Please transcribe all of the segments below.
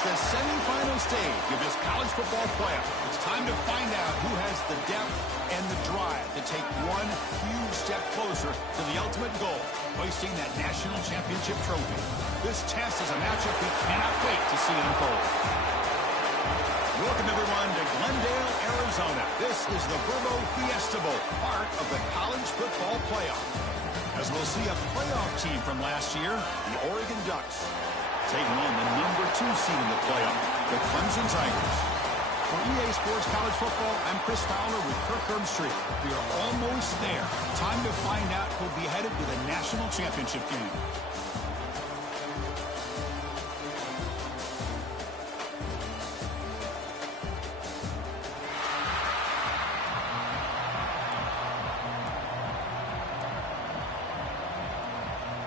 It's the semifinal stage of this college football playoff. It's time to find out who has the depth and the drive to take one huge step closer to the ultimate goal, hoisting that national championship trophy. This test is a matchup we cannot wait to see unfold. Welcome, everyone, to Glendale, Arizona. This is the Verbo Fiesta Bowl, part of the college football playoff. As we'll see a playoff team from last year, the Oregon Ducks, taking on the number 2 seed in the playoff, the Clemson Tigers. For EA Sports College Football, I'm Chris Fowler with Kirk Herbstreit. We are almost there. Time to find out who'll be headed to the national championship game.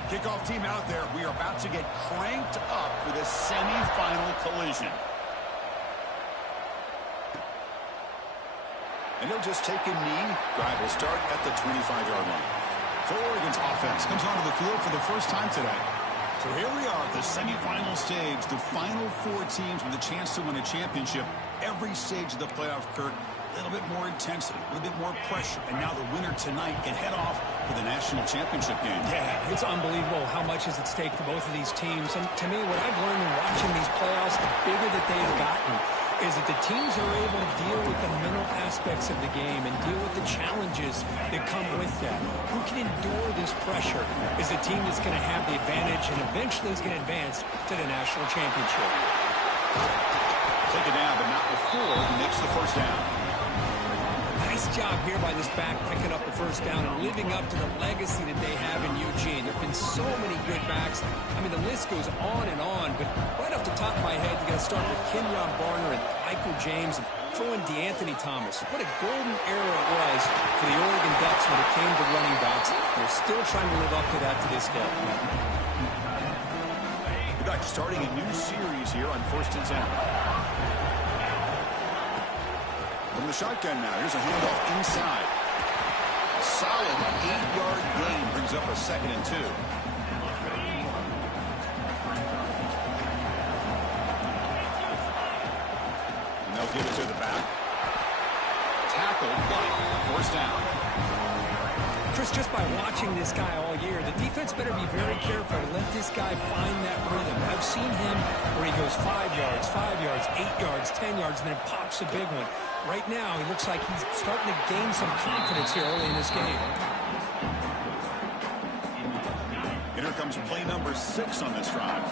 Kickoff team out there. We are about to get cranked up for this semifinal collision. And he'll just take a knee. Drive will start at the 25-yard line. So Oregon's offense comes onto the field for the first time today. So here we are at the semifinal stage. The final 4 teams with a chance to win a championship. Every stage of the playoff, Kirk, a little bit more intensity, a little bit more pressure. And now the winner tonight can head off for the national championship game. Yeah, it's unbelievable how much is at stake for both of these teams. And to me, what I've learned in watching these playoffs, the bigger that they've gotten, is that the teams are able to deal with the mental aspects of the game and deal with the challenges that come with that. Who can endure this pressure is the team that's going to have the advantage and eventually is going to advance to the national championship. Take it down, but not before he makes the first down. Nice job here by this back picking up the first down and living up to the legacy that they have in Eugene. There have been so many good backs. I mean, the list goes on, but right off the top of my head, you got to start with Kenron Barner and Michael James and throw in DeAnthony Thomas. What a golden era it was for the Oregon Ducks when it came to running backs. They're still trying to live up to that to this day. The Ducks starting a new series here on 1st and 10. From the shotgun now, here's a handoff inside. A solid 8-yard gain brings up a 2nd and 2. And they'll give it to the back. Tackled, but 1st down. Chris, just by watching this guy all year, the defense better be very careful to let this guy find that rhythm. I've seen him where he goes 5 yards, 8 yards, 10 yards, and then pops a big one. Right now, he looks like he's starting to gain some confidence here early in this game. And here comes play number 6 on this drive.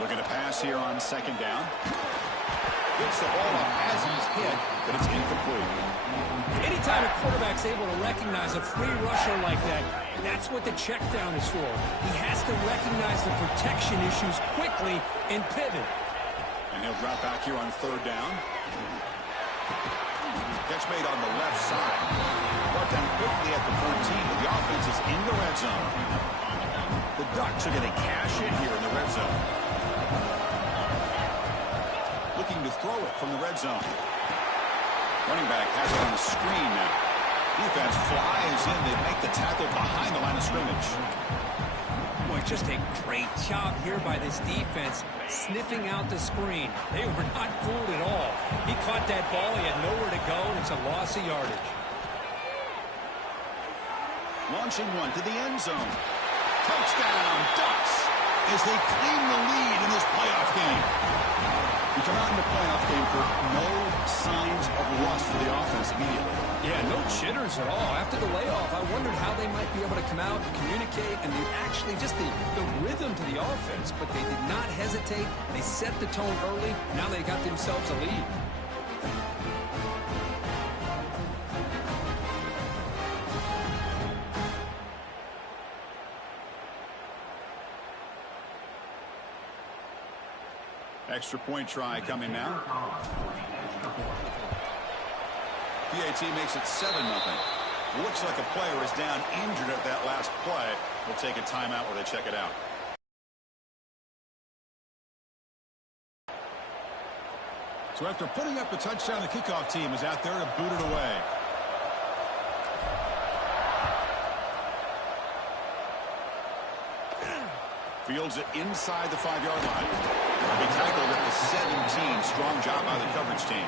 Looking to pass here on 2nd down. Gets the ball up as he's hit, but it's incomplete. Anytime a quarterback's able to recognize a free rusher like that, that's what the check down is for. He has to recognize the protection issues quickly and pivot. And he'll drop back here on 3rd down. Catch made on the left side. Brought down quickly at the 14, but the offense is in the red zone. The Ducks are going to cash in here in the red zone. Looking to throw it from the red zone. Running back has it on the screen now. Defense flies in. They make the tackle behind the line of scrimmage. Boy, just a great job here by this defense, sniffing out the screen. They were not fooled at all. He caught that ball. He had nowhere to go, and it's a loss of yardage. Launching one to the end zone. Touchdown, Ducks, as they claim the lead in this playoff game. We come out in the playoff game for no signs of rust for the offense immediately. Yeah, no jitters at all. After the layoff, I wondered how they might be able to come out and communicate and actually just the rhythm to the offense. But they did not hesitate. They set the tone early. Now they got themselves a lead. Extra point try coming now. PAT makes it 7-0. Looks like a player is down injured at that last play. We'll take a timeout where they check it out. So after putting up the touchdown, the kickoff team is out there to boot it away. Fields it inside the 5-yard line. He tackled at the 17. Strong job by the coverage team.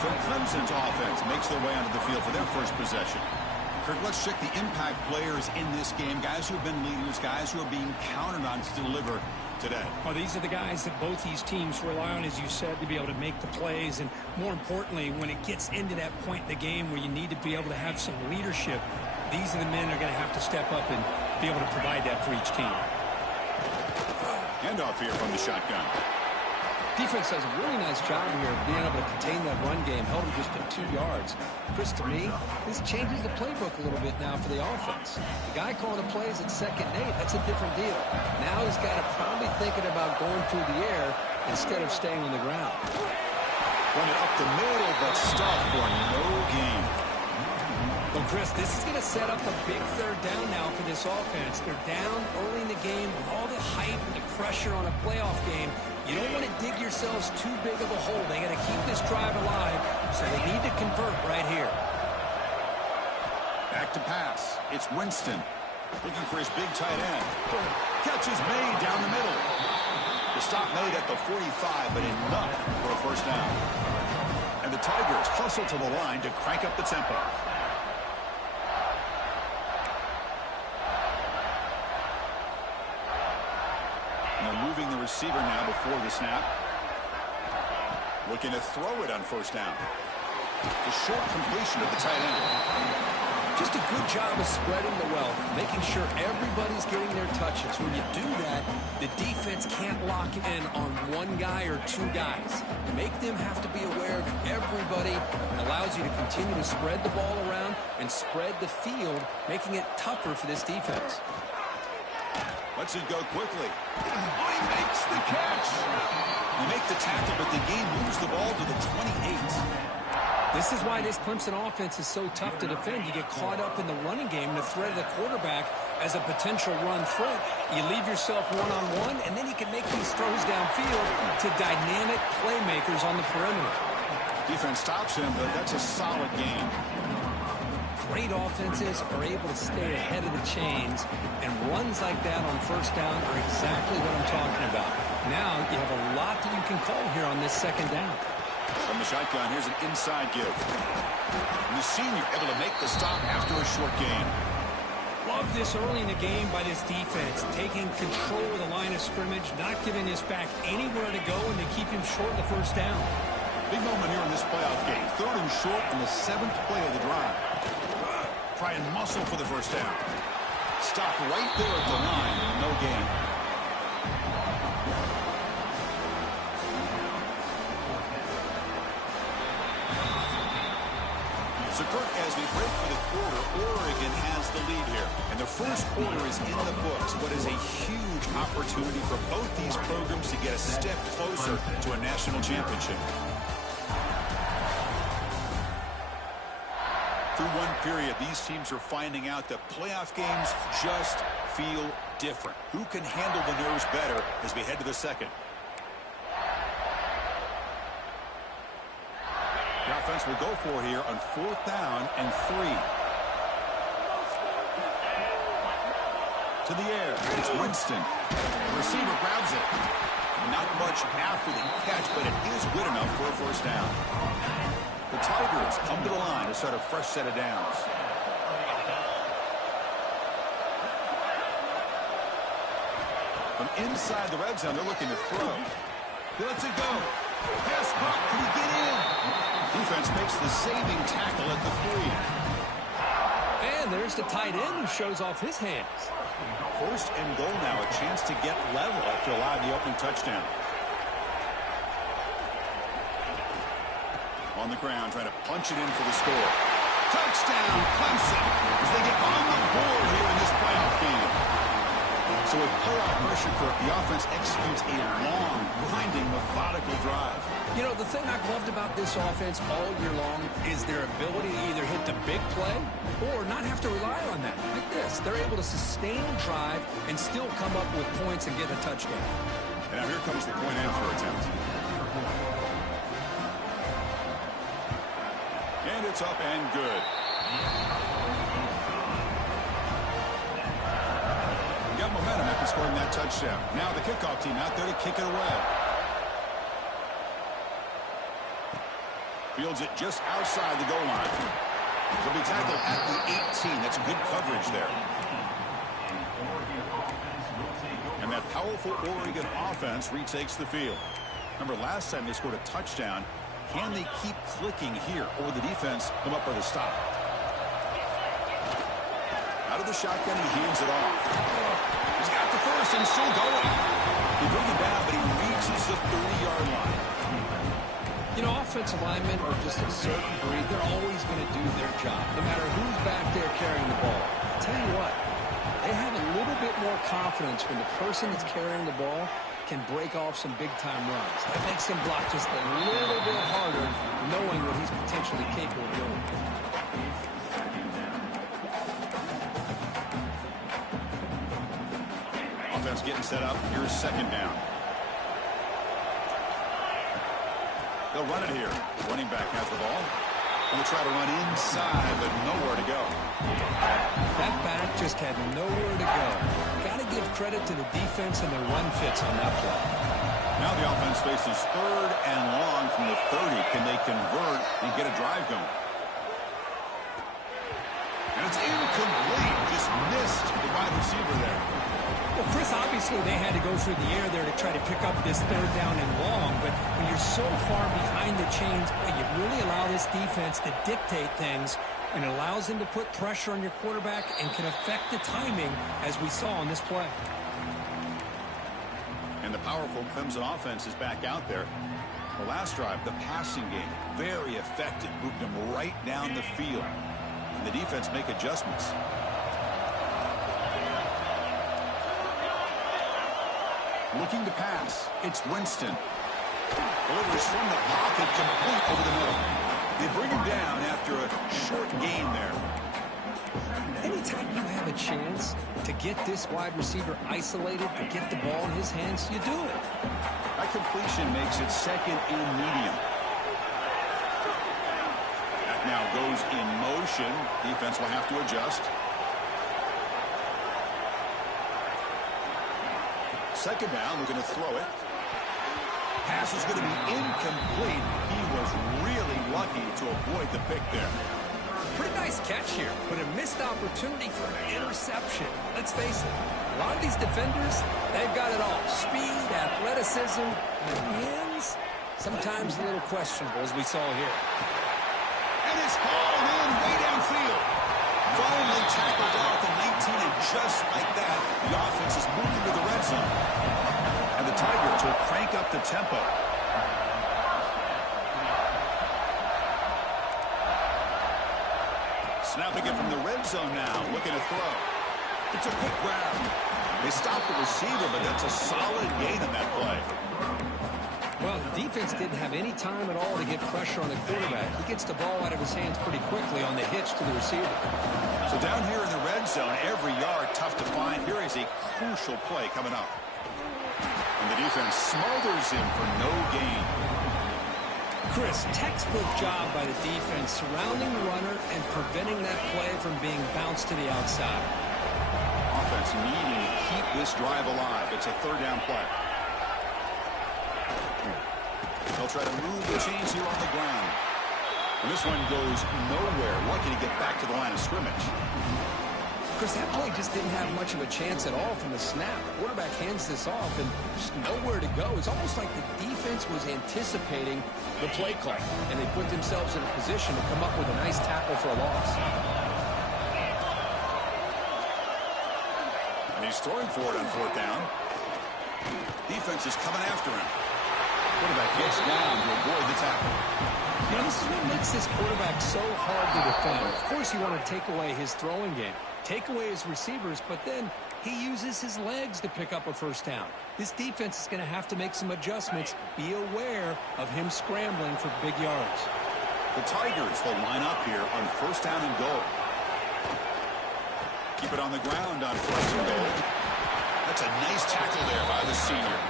So Clemson's offense makes their way onto the field for their first possession. Kirk, let's check the impact players in this game. Guys who have been leaders, guys who are being counted on to deliver today. Well, these are the guys that both these teams rely on, as you said, to be able to make the plays. And more importantly, when it gets into that point in the game where you need to be able to have some leadership, these are the men that are going to have to step up and be able to provide that for each team. Handoff here from the shotgun. Defense does a really nice job here of being able to contain that run game. Held him just to 2 yards. Chris, to me, this changes the playbook a little bit now for the offense. The guy calling the plays at 2nd and 8, that's a different deal. Now he's got to probably thinking about going through the air instead of staying on the ground. Run it up the middle, but stopped for no gain. Well, Chris, this is going to set up a big 3rd down now for this offense. They're down early in the game with all the hype and the pressure on a playoff game. You don't want to dig yourselves too big of a hole. They got to keep this drive alive, so they need to convert right here. Back to pass. It's Winston looking for his big tight end. Catch is made down the middle. The stop made at the 45, but enough for a first down. And the Tigers hustle to the line to crank up the tempo. Moving the receiver now before the snap. Looking to throw it on first down. The short completion of the tight end. Just a good job of spreading the wealth, making sure everybody's getting their touches. When you do that, the defense can't lock in on one guy or 2 guys. Make them have to be aware of everybody. It allows you to continue to spread the ball around and spread the field, making it tougher for this defense. Lets it go quickly. Oh, he makes the catch. They make the tackle, but the game moves the ball to the 28. This is why this Clemson offense is so tough to defend. You get caught up in the running game and the threat of the quarterback as a potential run threat. You leave yourself one-on-one, and then you can make these throws downfield to dynamic playmakers on the perimeter. Defense stops him, but that's a solid game. Great offenses are able to stay ahead of the chains, and runs like that on first down are exactly what I'm talking about. Now you have a lot that you can call here on this 2nd down. From the shotgun, here's an inside give. And the senior able to make the stop after a short gain. Love this early in the game by this defense, taking control of the line of scrimmage, not giving this back anywhere to go, and to keep him short of the first down. Big moment here in this playoff game. 3rd and short on the 7th play of the drive. Try and muscle for the first down. Stop right there at the line. No gain. So, Kirk, as we break for the quarter, Oregon has the lead here. And the first quarter is in the books. What is a huge opportunity for both these programs to get a step closer to a national championship. Through one period, these teams are finding out that playoff games just feel different. Who can handle the nerves better as we head to the 2nd? The offense will go for here on 4th down and 3. To the air. It's Winston. The receiver grabs it. Not much after the catch, but it is good enough for a first down. The Tigers come to the line to start a fresh set of downs. From inside the red zone, they're looking to throw. He lets it go. Pass caught. Can he get in? Defense makes the saving tackle at the 3. And there's the tight end who shows off his hands. 1st and goal now. A chance to get level after allowing the opening touchdown. On the ground, trying to punch it in for the score. Touchdown, Clemson, as they get on the board here in this playoff game. So with playoff pressure, Kirk, the offense executes a long, grinding, methodical drive. You know, the thing I've loved about this offense all year long is their ability to either hit the big play or not have to rely on that. Like this, they're able to sustain a drive and still come up with points and get a touchdown. And now here comes the point answer attempt. And it's up and good. Got momentum at the score. scoring that touchdown. Now the kickoff team out there to kick it away. Fields it just outside the goal line. He'll be tackled at the 18. That's good coverage there. And that powerful Oregon offense retakes the field. Remember, last time they scored a touchdown. Can they keep clicking here, or will the defense come up with a stop? Out of the shotgun, he hands it off. He's got the first and still going. They bring him down, but he reaches the 30-yard line. You know, offensive linemen are just a certain breed. They're always going to do their job, no matter who's back there carrying the ball. I'll tell you what, they have a little bit more confidence when the person that's carrying the ball can break off some big-time runs. That makes him block just a little bit harder, knowing what he's potentially capable of doing. Offense getting set up. Here's second down. They'll run it here. Running back has the ball. He'll try to run inside, but nowhere to go. That back just had nowhere to go. Got to give credit to the defense and the run fits on that play. Now the offense faces third and long from the 30. Can they convert and get a drive going? And it's incomplete. Just missed the wide receiver there. Well, Chris, obviously they had to go through the air there to try to pick up this third down and long, but when you're so far behind the chains, boy, you really allow this defense to dictate things, and it allows them to put pressure on your quarterback and can affect the timing, as we saw on this play. And the powerful Clemson offense is back out there. The last drive, the passing game, very effective, moved them right down the field. And the defense make adjustments. Looking to pass. It's Winston. Delivers from the pocket, complete over the middle. They bring him down after a short gain there. Anytime you have a chance to get this wide receiver isolated, to get the ball in his hands, you do it. That completion makes it second and medium. That now goes in motion. Defense will have to adjust. Second down, we're going to throw it. Pass is going to be incomplete. He was really lucky to avoid the pick there. Pretty nice catch here, but a missed opportunity for an interception. Let's face it, a lot of these defenders, they've got it all. Speed, athleticism, and hands, sometimes a little questionable, as we saw here. And it's hauled in way downfield. Finally tackled down at the 19, and just like that, the offense is moving to the red zone. And the Tigers will crank up the tempo. Snapping it from the red zone now, looking to throw. It's a quick grab. They stop the receiver, but that's a solid gain in that play. Well, the defense didn't have any time at all to get pressure on the quarterback. He gets the ball out of his hands pretty quickly on the hitch to the receiver. So down here in the red zone, every yard tough to find. Here is a crucial play coming up. And the defense smothers him for no gain. Chris, textbook job by the defense surrounding the runner and preventing that play from being bounced to the outside. Offense needing to keep this drive alive. It's a third down play. They'll try to move the chains here on the ground. And this one goes nowhere. Lucky to get back to the line of scrimmage. Chris, that play just didn't have much of a chance at all from the snap. The quarterback hands this off and just nowhere to go. It's almost like the defense was anticipating the play call, and they put themselves in a position to come up with a nice tackle for a loss. And he's throwing for it on fourth down. Defense is coming after him. Quarterback gets down to avoid the tackle. You know, this is what makes this quarterback so hard to defend. Of course, you want to take away his throwing game, take away his receivers, but then he uses his legs to pick up a first down. This defense is going to have to make some adjustments. Be aware of him scrambling for big yards. The Tigers will line up here on first down and goal. Keep it on the ground on first and goal. That's a nice tackle there by the senior.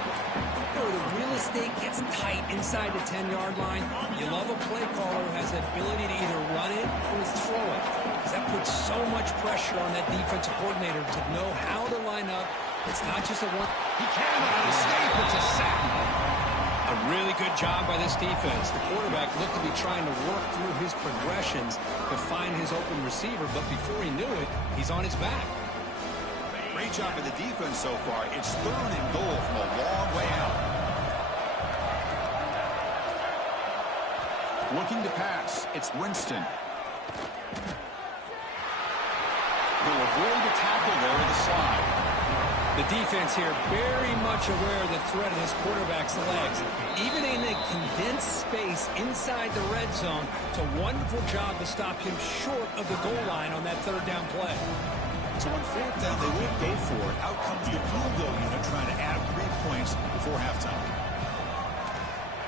The real estate gets tight inside the 10-yard line. You love a play caller who has the ability to either run it or throw it, because that puts so much pressure on that defensive coordinator to know how to line up It's not just a one. He cannot escape. It's a sack. A really good job by this defense. The quarterback looked to be trying to work through his progressions to find his open receiver, but before he knew it, he's on his back. Great job by the defense so far. It's 3rd and goal from a long way out. Looking to pass. It's Winston. He'll avoid the tackle there with a slide. The defense here very much aware of the threat of this quarterback's legs. Even in a condensed space inside the red zone, it's a wonderful job to stop him short of the goal line on that 3rd down play. So on 4th down, they won't go for it. Out comes the field goal unit trying to add 3 points before halftime.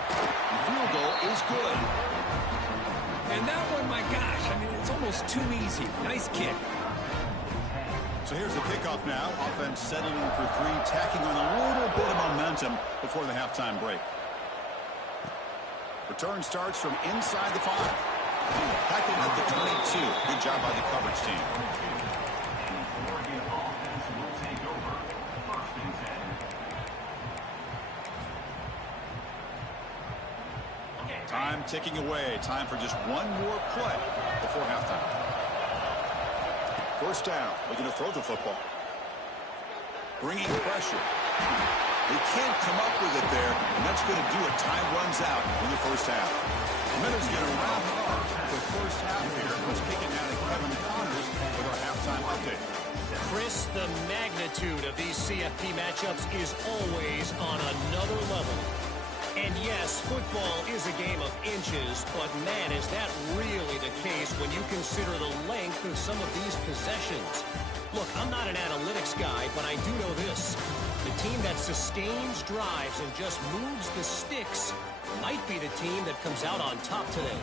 The field goal is good. And that one, my gosh, I mean, it's almost too easy. Nice kick. So here's the kickoff now. Offense settling for 3, tacking on a little bit of momentum before the halftime break. Return starts from inside the 5. Tackled at the 22. Good job by the coverage team. Time ticking away. Time for just one more play before halftime. 1st down, looking to throw the football. Bringing pressure. They can't come up with it there, and that's going to do it. Time runs out in the 1st half. The Minutes going to wrap up the 1st half here. Let's kick it out to Kevin Connors with our halftime update. Chris, the magnitude of these CFP matchups is always on another level. And yes, football is a game of inches, but man, is that really the case when you consider the length of some of these possessions. Look, I'm not an analytics guy, but I do know this. The team that sustains drives and just moves the sticks might be the team that comes out on top today.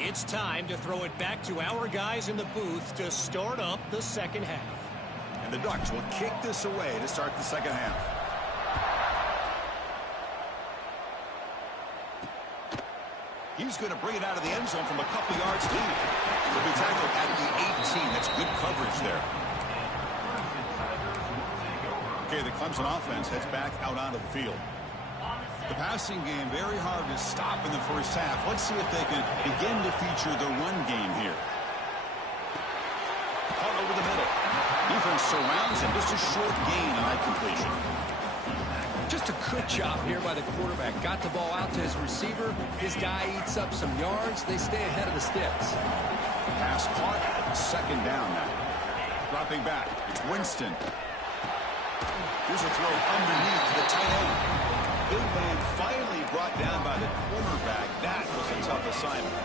It's time to throw it back to our guys in the booth to start up the 2nd half. And the Ducks will kick this away to start the 2nd half. He's going to bring it out of the end zone from a couple yards deep. He'll be tackled at the 18. That's good coverage there. Okay, the Clemson offense heads back out onto the field. The passing game very hard to stop in the 1st half. Let's see if they can begin to feature the run game here. Caught over the middle. Defense surrounds him. Just a short gain on that completion. Just a good job here by the quarterback. Got the ball out to his receiver. His guy eats up some yards. They stay ahead of the sticks. Pass caught. 2nd down now. Dropping back. It's Winston. Here's a throw underneath to the tight end. Big man finally brought down by the cornerback. That was a tough assignment.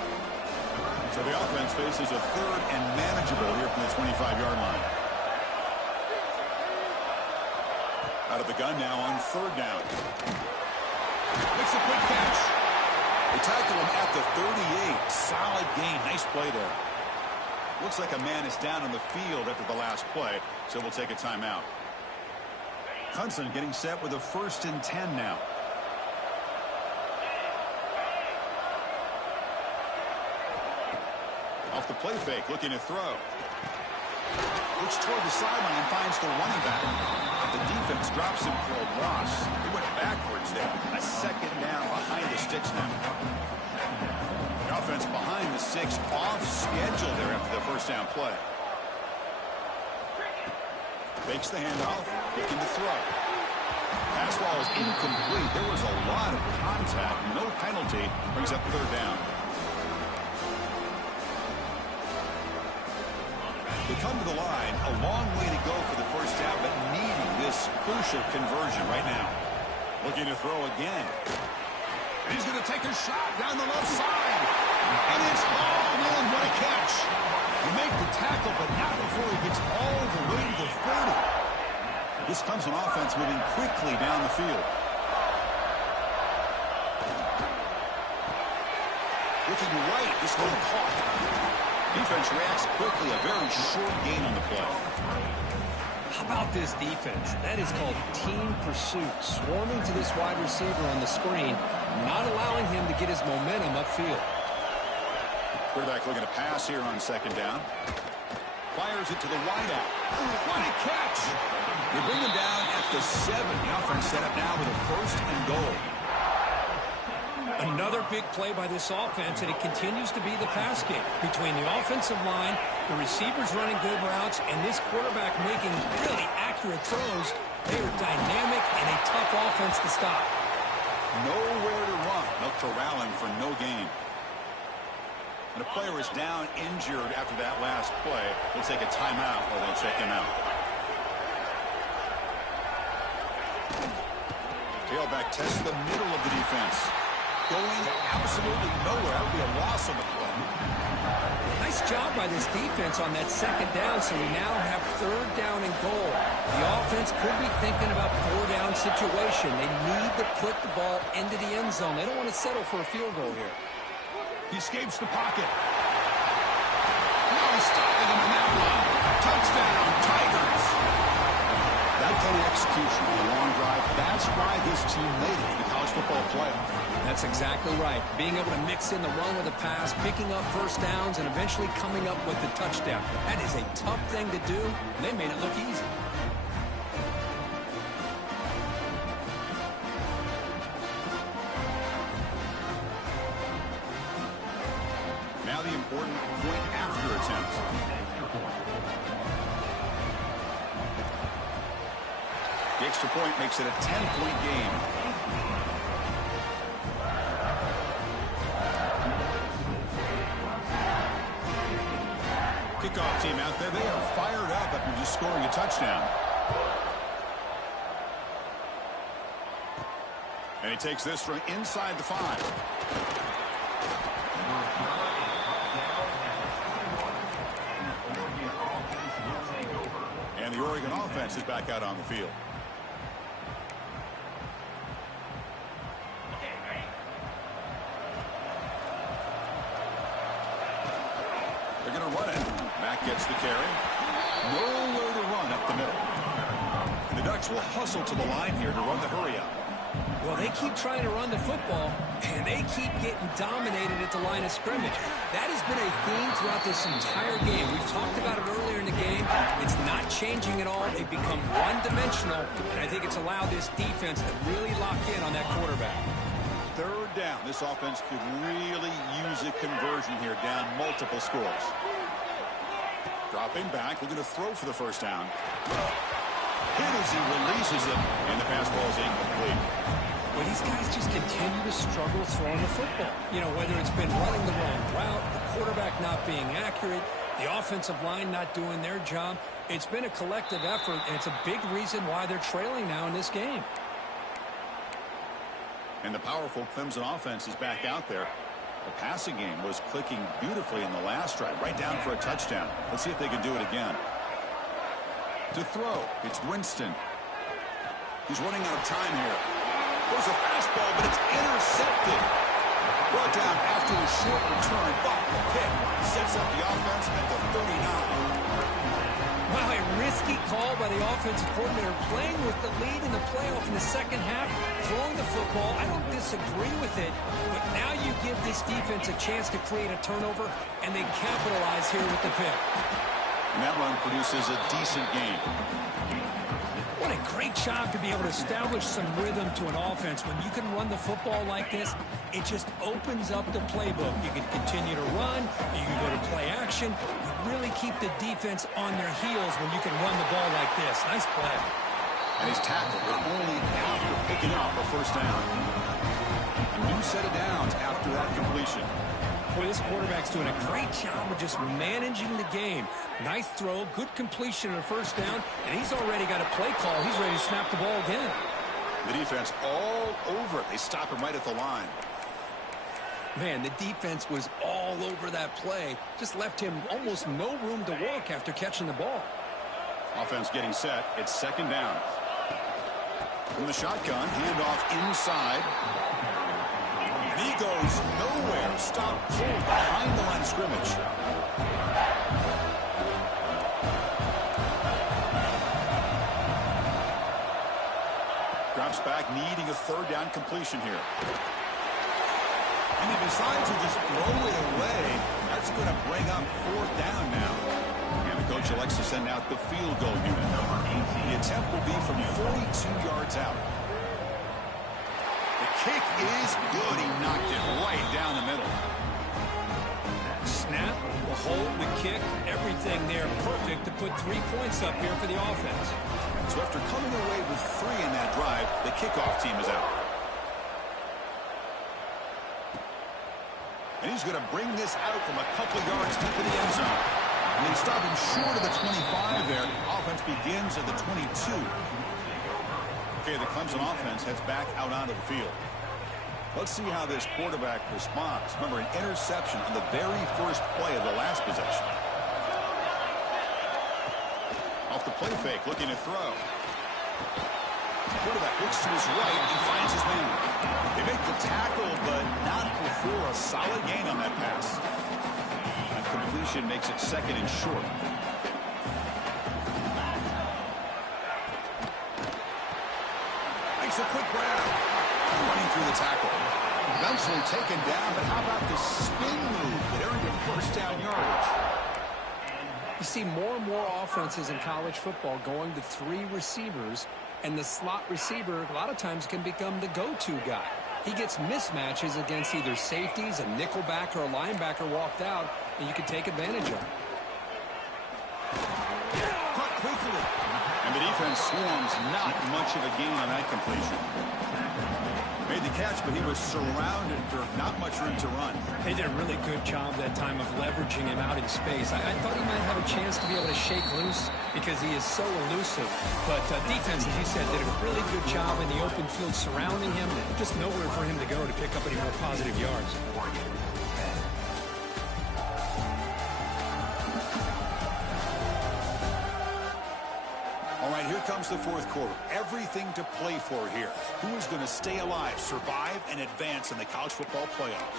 So the offense faces a 3rd and manageable here from the 25-yard line. Out of the gun now on 3rd down. Makes a quick catch. They tackle him at the 38. Solid gain. Nice play there. Looks like a man is down on the field after the last play, so we'll take a timeout. Clemson getting set with a 1st and 10 now. Off the play fake, looking to throw. Looks toward the sideline, finds the running back. The defense drops him for a loss. He went backwards there. A 2nd down behind the sticks now. The offense behind the 6, off schedule there after the 1st down play. Fakes the handoff, looking to throw. Pass ball is incomplete. There was a lot of contact. No penalty. Brings up 3rd down. They come to the line. A long way to go for the 1st down, but needing this crucial conversion right now. Looking to throw again. And he's going to take a shot down the left side. And it's all in. What a catch. You make the tackle, but not before he gets all the way to the 30. This comes an offense moving quickly down the field. Looking right. This one caught. Defense reacts quickly. A very short gain on the play. How about this defense? That is called team pursuit. Swarming to this wide receiver on the screen, not allowing him to get his momentum upfield. Quarterback looking to pass here on 2nd down. Fires throws it to the wideout. What a catch! They bring him down at the 7. The offense set up now with a 1st and goal. Another big play by this offense, and it continues to be the pass game. Between the offensive line, the receivers running good routes, and this quarterback making really accurate throws, they are dynamic and a tough offense to stop. Nowhere to run. They'll corral him for no gain. And a player is down injured after that last play. They'll take a timeout while they check him out. Tailback tests the middle of the defense. Going absolutely nowhere. That would be a loss on the play. Nice job by this defense on that 2nd down, so we now have 3rd down and goal. The offense could be thinking about 4-down situation. They need to put the ball into the end zone. They don't want to settle for a field goal here. He escapes the pocket. Now he's stopping him in that one. Touchdown, Tigers. That kind of execution on a long drive, that's why this team made it to the college football playoff. That's exactly right. Being able to mix in the run with the pass, picking up 1st downs, and eventually coming up with the touchdown. That is a tough thing to do, and they made it look easy. Now the important point after attempt. The extra point makes it a 10-point game. Kickoff team out there, they are fired up after just scoring a touchdown. And he takes this from inside the 5. And the Oregon offense is back out on the field. They're going to run it. Mack gets the carry. Nowhere to run up the middle. And the Ducks will hustle to the line here to run the hurry up. Well, they keep trying to run the football, and they keep getting dominated at the line of scrimmage. That has been a theme throughout this entire game. We've talked about it earlier in the game. It's not changing at all. They've become one-dimensional, and I think it's allowed this defense to really lock in on that quarterback. 3rd down. This offense could really use a conversion here, down multiple scores. Dropping back, looking to throw for the 1st down. Hit as he releases it, and the pass ball is incomplete. Well, these guys just continue to struggle throwing the football. You know, whether it's been running the wrong route, the quarterback not being accurate, the offensive line not doing their job. It's been a collective effort, and it's a big reason why they're trailing now in this game. And the powerful Clemson offense is back out there. The passing game was clicking beautifully in the last drive, right down for a touchdown. Let's see if they can do it again. To throw, it's Winston. He's running out of time here. There's a fastball, but it's intercepted. Brought down after a short return, but the pick sets up the offense at the 39. Wow, a risky call by the offensive coordinator, playing with the lead in the playoff in the 2nd half, throwing the football. I don't disagree with it, but now you give this defense a chance to create a turnover, and they capitalize here with the pick. And that run produces a decent game. What a great job to be able to establish some rhythm to an offense. When you can run the football like this, it just opens up the playbook. You can continue to run. You can go to play action. You really keep the defense on their heels when you can run the ball like this. Nice play. And he's tackled, but only after picking up a 1st down. A new set of downs after that completion. Boy, this quarterback's doing a great job of just managing the game. Nice throw, good completion on a 1st down, and he's already got a play call. He's ready to snap the ball again. The defense all over it. They stop him right at the line. Man, the defense was all over that play. Just left him almost no room to walk after catching the ball. Offense getting set. It's 2nd down. From the shotgun, handoff inside. And he goes nowhere. Stop cold behind the line of scrimmage. Drops back, needing a 3rd down completion here. And he decides to just throw it away. That's going to bring up 4th down now. And the coach elects to send out the field goal unit. The attempt will be from 42 yards out. The kick is good. He knocked it right down the middle. Snap, the hold, the kick, everything there perfect to put 3 points up here for the offense. So after coming away with 3 in that drive, the kickoff team is out. And he's going to bring this out from a couple yards deep in the end zone. And they stop him short of the 25 there. Offense begins at the 22. Okay, the Clemson offense heads back out onto the field. Let's see how this quarterback responds. Remember, an interception on the very first play of the last possession. Off the play fake, looking to throw. Quarterback looks to his right and finds his man. They make the tackle, but not before a solid gain on that pass. That completion makes it second and short. Makes a quick grab. Running through the tackle. Eventually taken down, but how about the spin move that earned him first down yardage? You see more and more offenses in college football going to 3 receivers, and the slot receiver a lot of times can become the go-to guy. He gets mismatches against either safeties, a nickelback, or a linebacker walked out, and you can take advantage of it. Caught quickly. And the defense swarms, not much of a gain on that completion. Made the catch, but he was surrounded for not much room to run. They did a really good job that time of leveraging him out in space. I thought he might have a chance to be able to shake loose because he is so elusive. But defense, as you said, did a really good job in the open field surrounding him. Just nowhere for him to go to pick up any more positive yards. All right, here comes the fourth quarter. Everything to play for here. Who is going to stay alive, survive, and advance in the college football playoff?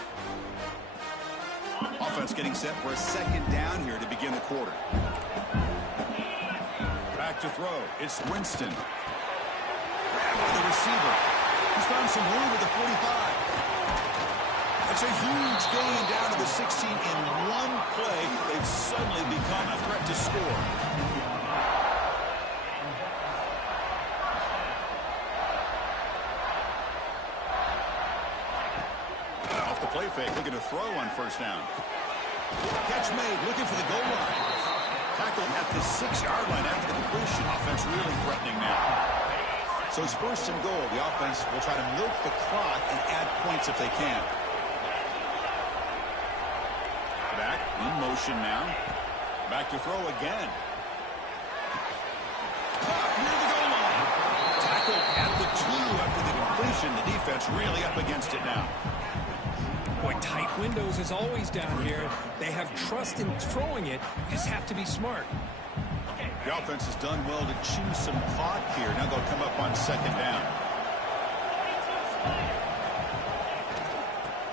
Offense getting set for a second down here to begin the quarter. Back to throw. It's Winston. The receiver. He's found some room at the 45. It's a huge gain down to the 16 in one play. They've suddenly become a threat to score. Play fake, looking to throw on first down. Catch made, looking for the goal line. Tackled at the 6-yard line after the completion. Offense really threatening now. So it's first and goal. The offense will try to milk the clock and add points if they can. Back in motion now. Back to throw again. Caught near the goal line. Tackled at the 2 after the completion. The defense really up against it now. Boy, tight windows is always down here. They have trust in throwing it. You just have to be smart. The offense has done well to choose some clock here. Now they'll come up on second down.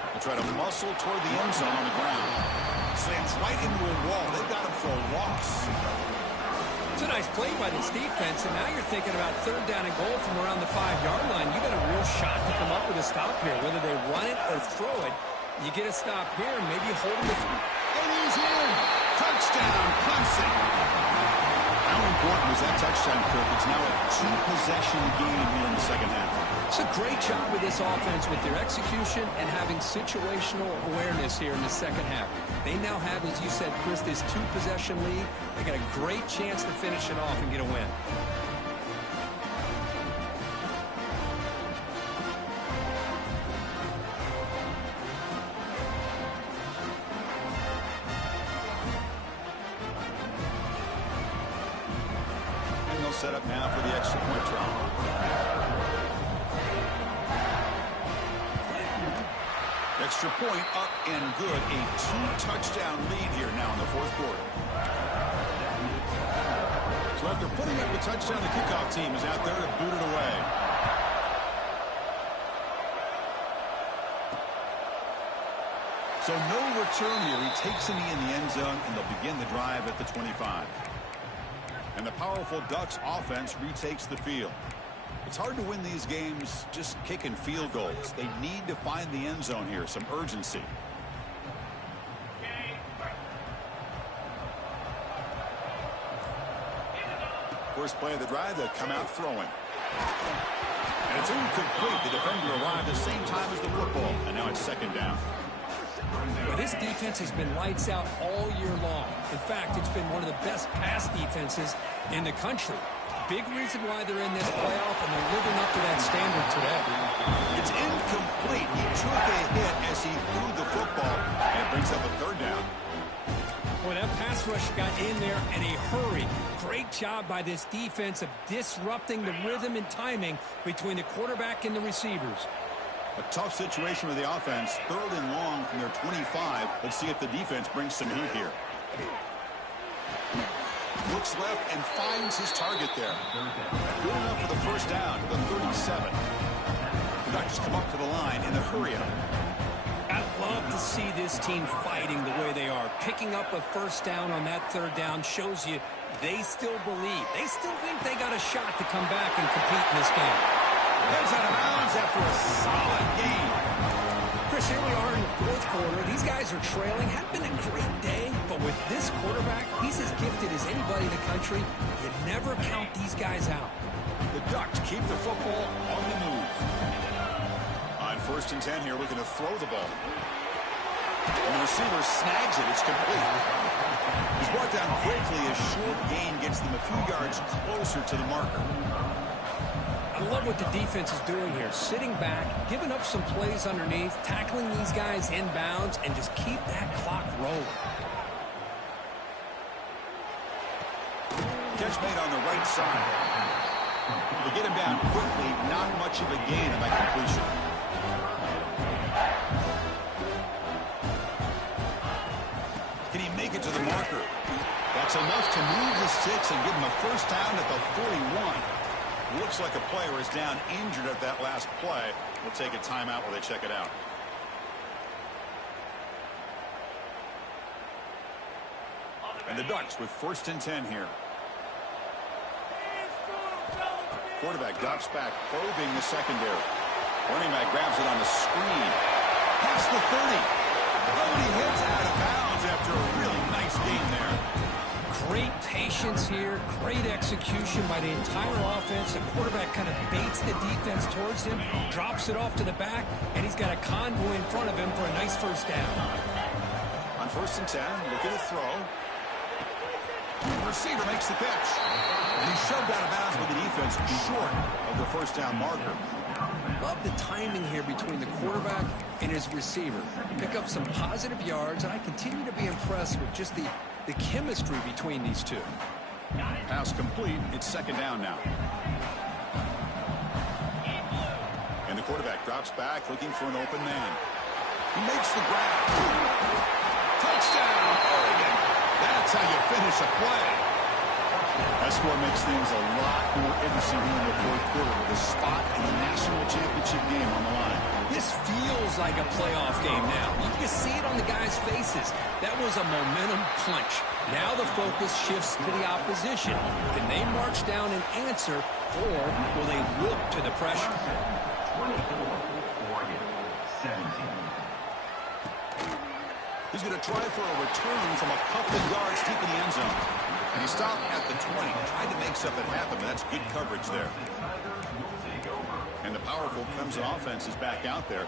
They'll try to muscle toward the end zone on the ground. Slams right into a wall. They've got him for a loss. It's a nice play by this defense, and now you're thinking about third down and goal from around the 5-yard line. You got a real shot to come up with a stop here. Whether they run it or throw it, you get a stop here, and maybe you hold him to 3. And he's in. Touchdown, Clemson. How important was that touchdown, Kirk? It's now a 2-possession game here in the second half. It's a great job with this offense with their execution and having situational awareness here in the second half. They now have, as you said, Chris, this 2-possession lead. They got a great chance to finish it off and get a win. And they'll set up now for the extra point try. Extra point up and good. A 2-touchdown lead here now in the fourth quarter. So after putting up the touchdown, the kickoff team is out there to boot it away. So no return here. He takes in the end zone, and they'll begin the drive at the 25. And the powerful Ducks offense retakes the field. It's hard to win these games just kicking field goals. They need to find the end zone here, some urgency. First play of the drive, they'll come out throwing. And it's incomplete. The defender arrived the same time as the football, and now it's second down. Well, this defense has been lights out all year long. In fact, it's been one of the best pass defenses in the country. Big reason why they're in this playoff, and they're living up to that standard today. It's incomplete. He took a hit as he threw the football, and it brings up a third down. Boy, that pass rush got in there in a hurry. Great job by this defense of disrupting the rhythm and timing between the quarterback and the receivers. A tough situation with the offense. 3rd and long from their 25. Let's see if the defense brings some heat here. Looks left and finds his target there. Good enough for the first down to the 37. The Ducks come up to the line in the hurry-up. I'd love to see this team fighting the way they are. Picking up a first down on that 3rd down shows you they still believe. They still think they got a shot to come back and compete in this game. Heads out of bounds after a solid game. Chris, here we are in the 4th quarter. These guys are trailing. Hadn't been a great day, but with this quarterback, he's as gifted as anybody in the country. You never count these guys out. The Ducks keep the football on the move. On 1st and 10 here, looking to throw the ball. And the receiver snags it. It's complete. He's brought down quickly. A short gain gets them a few yards closer to the marker. I love what the defense is doing here. Sitting back, giving up some plays underneath, tackling these guys inbounds, and just keep that clock rolling. Catch made on the right side. They get him down quickly. Not much of a gain on that completion. Can he make it to the marker? That's enough to move the sticks and give him a first down at the 41. Looks like a player is down injured at that last play. We'll take a timeout while they check it out. And the Ducks with 1st and 10 here. Quarterback drops back, probing the secondary. Running back grabs it on the screen. Past the 30. Oh, he hits out of bounds after a really nice game there. Great patience here, great execution by the entire offense. The quarterback kind of baits the defense towards him, drops it off to the back, and he's got a convoy in front of him for a nice first down. On 1st and 10, look at the throw. The receiver makes the catch. And he's shoved out of bounds by the defense short of the first down marker. Love the timing here between the quarterback and his receiver. Pick up some positive yards, and I continue to be impressed with just the chemistry between these two. Pass complete. It's second down now. And the quarterback drops back looking for an open man. He makes the grab. Touchdown, Oregon. That's how you finish a play. That score makes things a lot more interesting here in the 4th quarter with a spot in the national championship game on the line. This feels like a playoff game now. You can see it on the guys' faces. That was a momentum punch. Now the focus shifts to the opposition. Can they march down and answer, or will they look to the pressure? 24, Oregon, 17. He's going to try for a return from a couple of yards deep in the end zone. And he stopped at the 20, tried to make something happen, but that's good coverage there. And the powerful Clemson offense is back out there.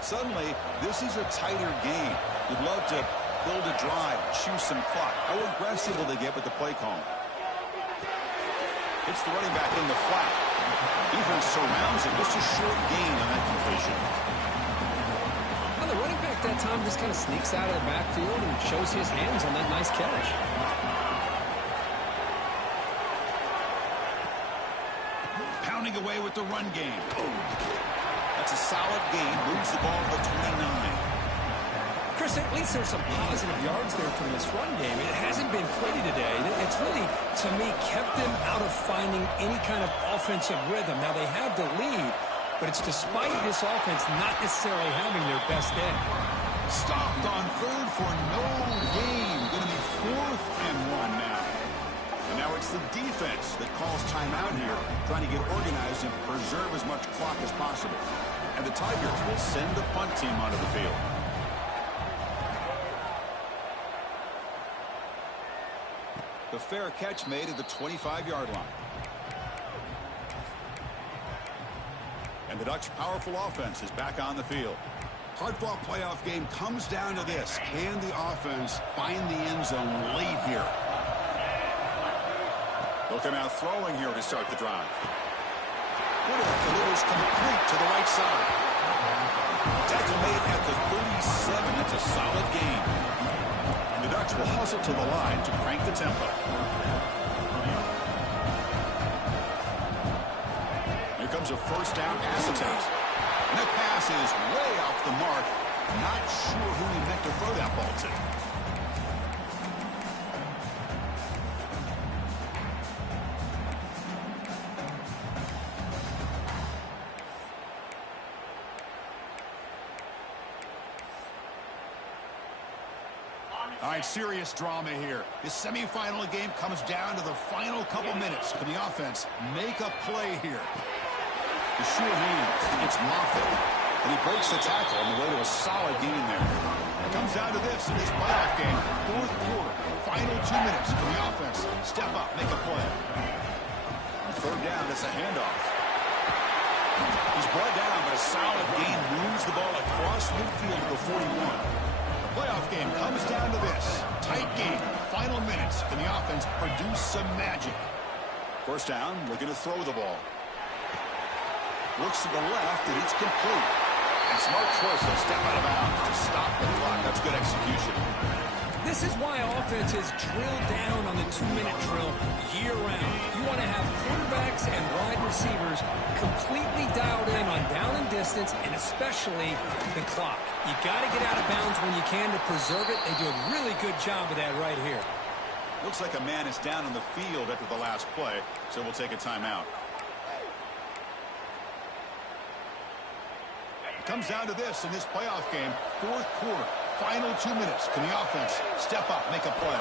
Suddenly, this is a tighter game. You'd love to build a drive, choose some clock. How aggressive will they get with the play call? It's the running back in the flat. Defense surrounds him. Just a short gain on that completion. Well, the running back that time just kind of sneaks out of the backfield and shows his hands on that nice catch. Pounding away with the run game. That's a solid gain. Moves the ball to 29. Chris, at least there's some positive yards there from this run game. It hasn't been pretty today. It's really, to me, kept them out of finding any kind of offensive rhythm. Now, they have the lead, but it's despite this offense not necessarily having their best day. Stopped on 3rd for no gain. Going to be 4th and 1 now. And now it's the defense that calls timeout here, trying to get organized and preserve as much clock as possible. And the Tigers will send the punt team onto the field. The fair catch made at the 25-yard line. And the Dutch powerful offense is back on the field. Hard-fought playoff game comes down to this. Can the offense find the end zone late here? They'll come out throwing here to start the drive. Quarterback delivers complete to the right side. Tackle made at the 37. That's a solid gain. And the Dutch will hustle to the line to crank the tempo. Here comes a first down pass attempt. And that pass is way off the mark. Not sure who he meant to throw that ball to. All right, serious drama here. This semifinal game comes down to the final couple minutes. Can the offense make a play here? The sure hands. It's Moffitt. And he breaks the tackle on the way to a solid gain there. It comes down to this in this playoff game. Fourth quarter. Final 2 minutes. Can the offense step up, make a play? On third down, it's a handoff. He's brought down, but a solid gain moves the ball across midfield to the 41. Playoff game comes down to this. Tight game. Final minutes. Can the offense produce some magic? First down, looking to throw the ball. Looks to the left, and it's complete. And smart choice to step out of bounds to stop the clock. That's good execution. This is why offense is drilled down on the 2-minute drill year-round. You want to have quarterbacks and wide receivers completely dialed in on down and distance, and especially the clock. You got to get out of bounds when you can to preserve it. They do a really good job of that right here. Looks like a man is down on the field after the last play, so we'll take a timeout. It comes down to this in this playoff game. Fourth quarter. Final 2 minutes. Can the offense step up, make a play?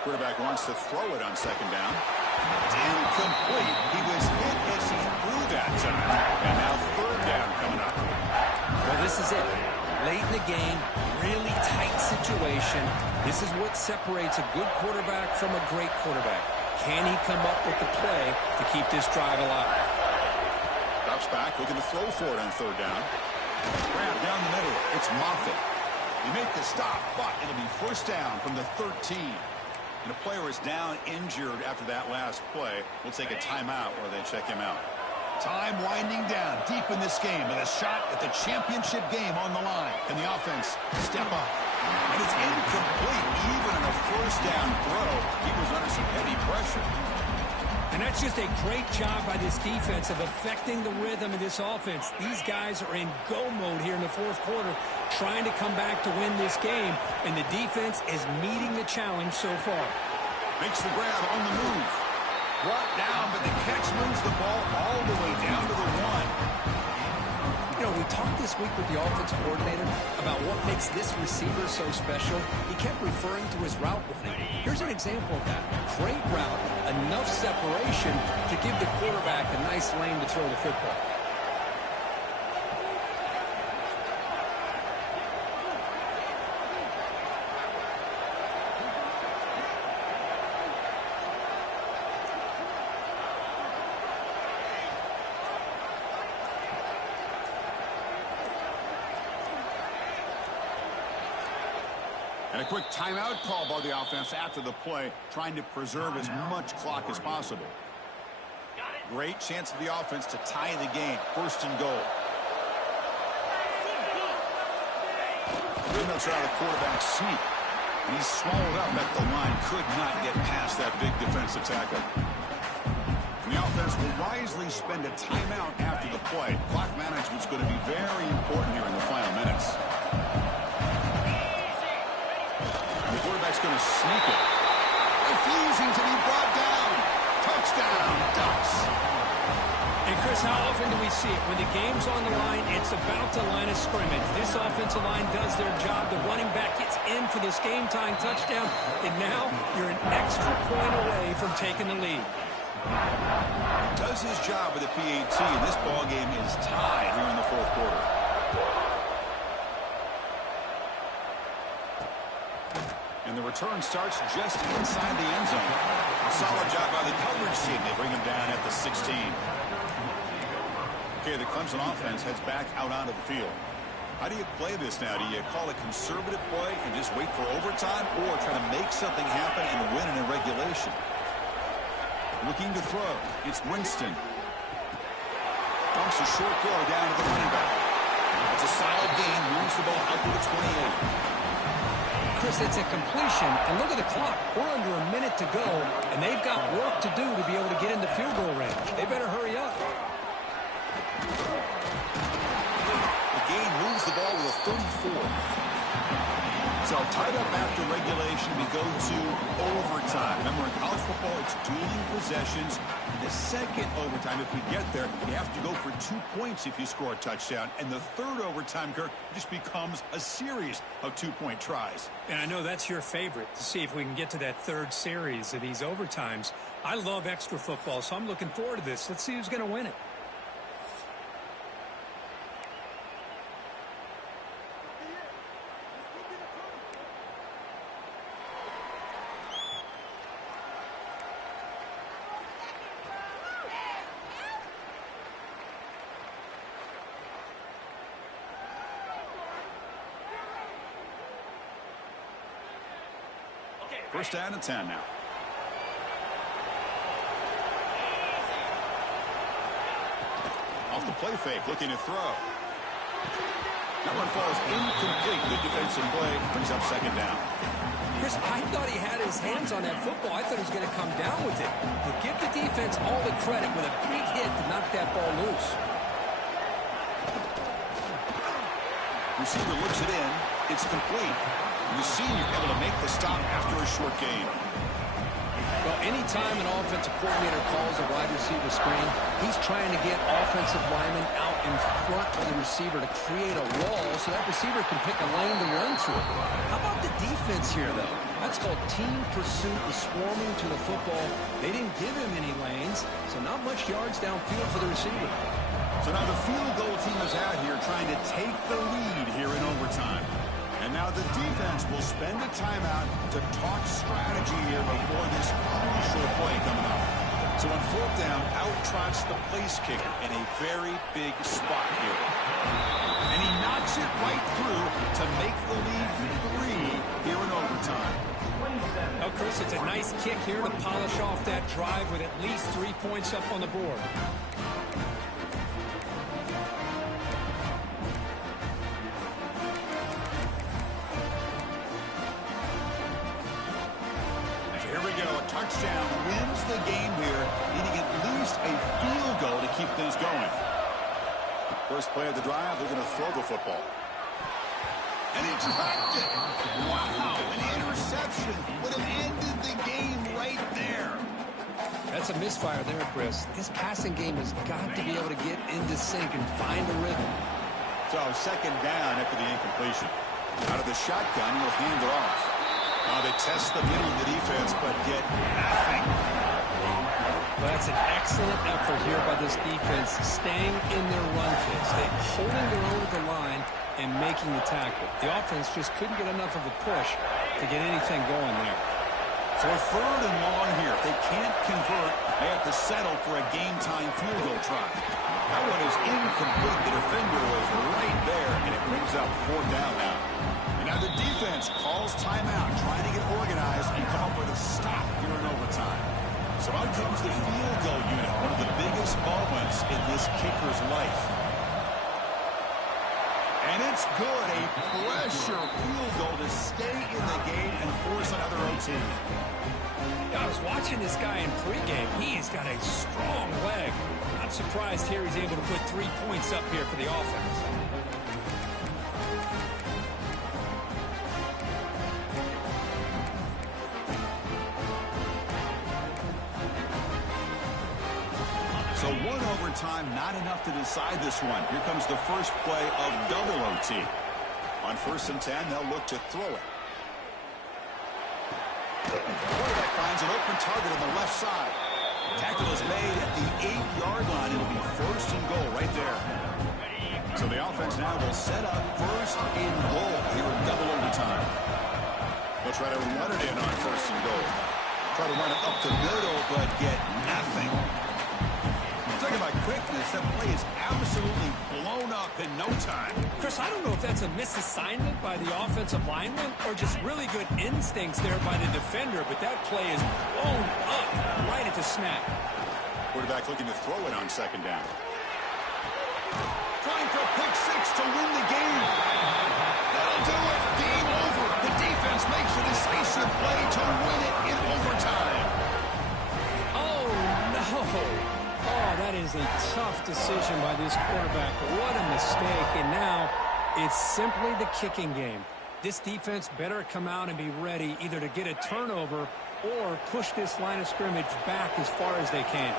Quarterback wants to throw it on second down. It's incomplete. He was hit as he threw that time. And now third down coming up. Well, this is it. Late in the game, really tight situation. This is what separates a good quarterback from a great quarterback. Can he come up with the play to keep this drive alive? Drops back, looking to throw for it on third down. Grab down the middle. It's Moffitt. You make the stop, but it'll be first down from the 13. And the player is down injured after that last play. We'll take a timeout where they check him out. Time winding down deep in this game with a shot at the championship game on the line. Can the offense step up? And it's incomplete. Even on a first down throw, he was under some heavy pressure. And that's just a great job by this defense of affecting the rhythm of this offense. These guys are in go mode here in the fourth quarter, trying to come back to win this game, and the defense is meeting the challenge so far. Makes the grab on the move. Brought down, but the catch moves the ball all the way down to the 1. You know, we talked this week with the offensive coordinator about what makes this receiver so special. He kept referring to his route running. Here's an example of that. Great route, enough separation to give the quarterback a nice lane to throw the football. And a quick timeout call by the offense after the play, trying to preserve as much clock as possible. Great chance for the offense to tie the game. First and goal. Good enough try the quarterback sneak. And he's swallowed up at the line. Could not get past that big defensive tackle. And the offense will wisely spend a timeout after the play. Clock management's going to be very important here in the final minutes. The quarterback's going to sneak it. Refusing to be brought down. Touchdown, Ducks. And Chris, how often do we see it? When the game's on the line, it's about the line of scrimmage. This offensive line does their job. The running back gets in for this game-time touchdown, and now you're an extra point away from taking the lead. Does his job with the PAT, and this ball game is tied here in the fourth quarter. And And the return starts just inside the end zone. Solid job by the coverage team. They bring him down at the 16. Okay, the Clemson offense heads back out onto the field. How do you play this now? Do you call a conservative play and just wait for overtime, or try to make something happen and win it in regulation? Looking to throw. It's Winston. Dumps a short throw down to the running back. It's a solid gain. Moves the ball out to the 28. Chris, it's a completion, and look at the clock. We're under a minute to go, and they've got work to do to be able to get into field goal range. They better hurry up. The gain moves the ball to the 34. So tied up after regulation, we go to overtime. Remember, in college football, it's dueling possessions. The second overtime, if we get there, you have to go for 2 points if you score a touchdown. And the third overtime, Kirk, just becomes a series of 2-point tries. And I know that's your favorite, to see if we can get to that third series of these overtimes. I love extra football, so I'm looking forward to this. Let's see who's going to win it. First down and 10 now. Off the play fake, looking to throw. That one falls incomplete. Good defensive play. Brings up second down. Chris, I thought he had his hands on that football. I thought he was going to come down with it. But give the defense all the credit with a big hit to knock that ball loose. Receiver looks it in. It's complete. The senior able to make the stop after a short gain. Well, anytime an offensive coordinator calls a wide receiver screen, he's trying to get offensive linemen out in front of the receiver to create a wall so that receiver can pick a lane to run through. How about the defense here, though? That's called team pursuit, the swarming to the football. They didn't give him any lanes, so not much yards downfield for the receiver. So now the field goal team is out here trying to take the lead here in overtime. And now the defense will spend a timeout to talk strategy here before this crucial play coming up. So on fourth down, out trots the place kicker in a very big spot here. And he knocks it right through to make the lead 3 here in overtime. Oh, Chris, it's a nice kick here to polish off that drive with at least 3 points up on the board. Touchdown wins the game here, needing at least a field goal to keep things going. First play of the drive, they're going to throw the football. And he tracked it. Wow, an interception would have ended the game right there. That's a misfire there, Chris. This passing game has got to be able to get into sync and find a rhythm. So second down after the incompletion. Out of the shotgun, he'll hand it off. They test the middle of the defense, but get nothing. Well, that's an excellent effort here by this defense, staying in their run fits. They're holding their own at the line and making the tackle. The offense just couldn't get enough of a push to get anything going there. So a third and long here. If they can't convert, they have to settle for a game-time field goal try. That one is incomplete. The defender was right there, and it brings up fourth down now. And now the defense calls timeout, trying to get organized and come up with a stop here in overtime. So out comes the field goal unit, one of the biggest moments in this kicker's life. And it's good, a pressure field goal to stay in the game and force another OT. I was watching this guy in pregame. He's got a strong leg. Not surprised here he's able to put 3 points up here for the offense. So one overtime, not enough to decide this one. Here comes the first play of double OT. On 1st and 10, they'll look to throw it. Quarterback finds an open target on the left side. Tackle is made at the 8-yard line. It'll be 1st and goal right there. So the offense now will set up 1st and goal here in double overtime. They'll try to run it in on first and goal. Try to run it up the middle, but get nothing. Talking about quickness, that play is absolutely blown up in no time. Chris, I don't know if that's a misassignment by the offensive lineman or just really good instincts there by the defender, but that play is blown up right at the snap. Quarterback looking to throw it on second down. Trying for a pick six to win the game. That'll do it. Game over. The defense makes a decisive play to win it in overtime. Oh, no. Oh, that is a tough decision by this quarterback. What a mistake. And now it's simply the kicking game. This defense better come out and be ready either to get a turnover or push this line of scrimmage back as far as they can.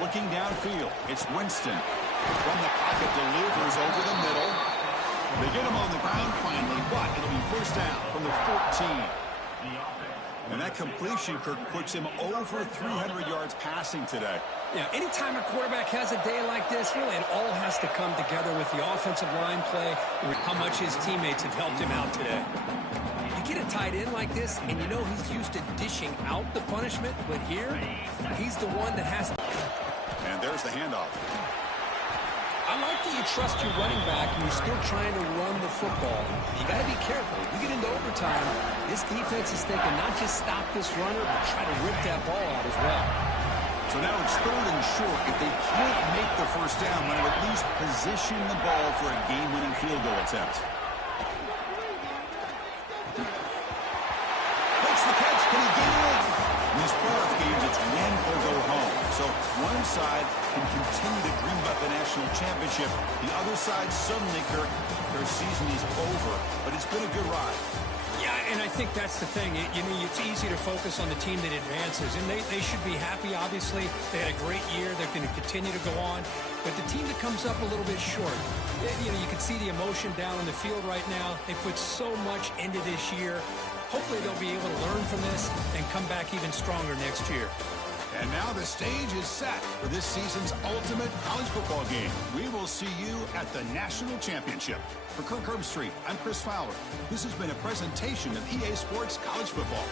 Looking downfield, it's Winston. From the pocket, delivers over the middle. They get him on the ground finally, but it'll be first down from the 14. And that completion, Kirk, puts him over 300 yards passing today. Yeah, anytime a quarterback has a day like this, really it all has to come together with the offensive line play, with how much his teammates have helped him out today. You get a tight end like this, and you know he's used to dishing out the punishment, but here, he's the one that has to. And there's the handoff. I like that you trust your running back and you're still trying to run the football. You got to be careful. You get into overtime, this defense is thinking not just stop this runner, but try to rip that ball out as well. So now it's third and short. If they can't make the first down, want to at least position the ball for a game-winning field goal attempt. Makes the catch. Can he get it? In these playoff games, it's win or go home. So one side can continue to dream about the national championship. The other side, suddenly, Kirk, their season is over. But it's been a good ride. Yeah, and I think that's the thing. It's easy to focus on the team that advances, and they should be happy, obviously. They had a great year. They're going to continue to go on. But the team that comes up a little bit short, you can see the emotion down on the field right now. They put so much into this year. Hopefully they'll be able to learn from this and come back even stronger next year. And now the stage is set for this season's ultimate college football game. We will see you at the national championship. For Kirk Herbstreit, I'm Chris Fowler. This has been a presentation of EA Sports College Football.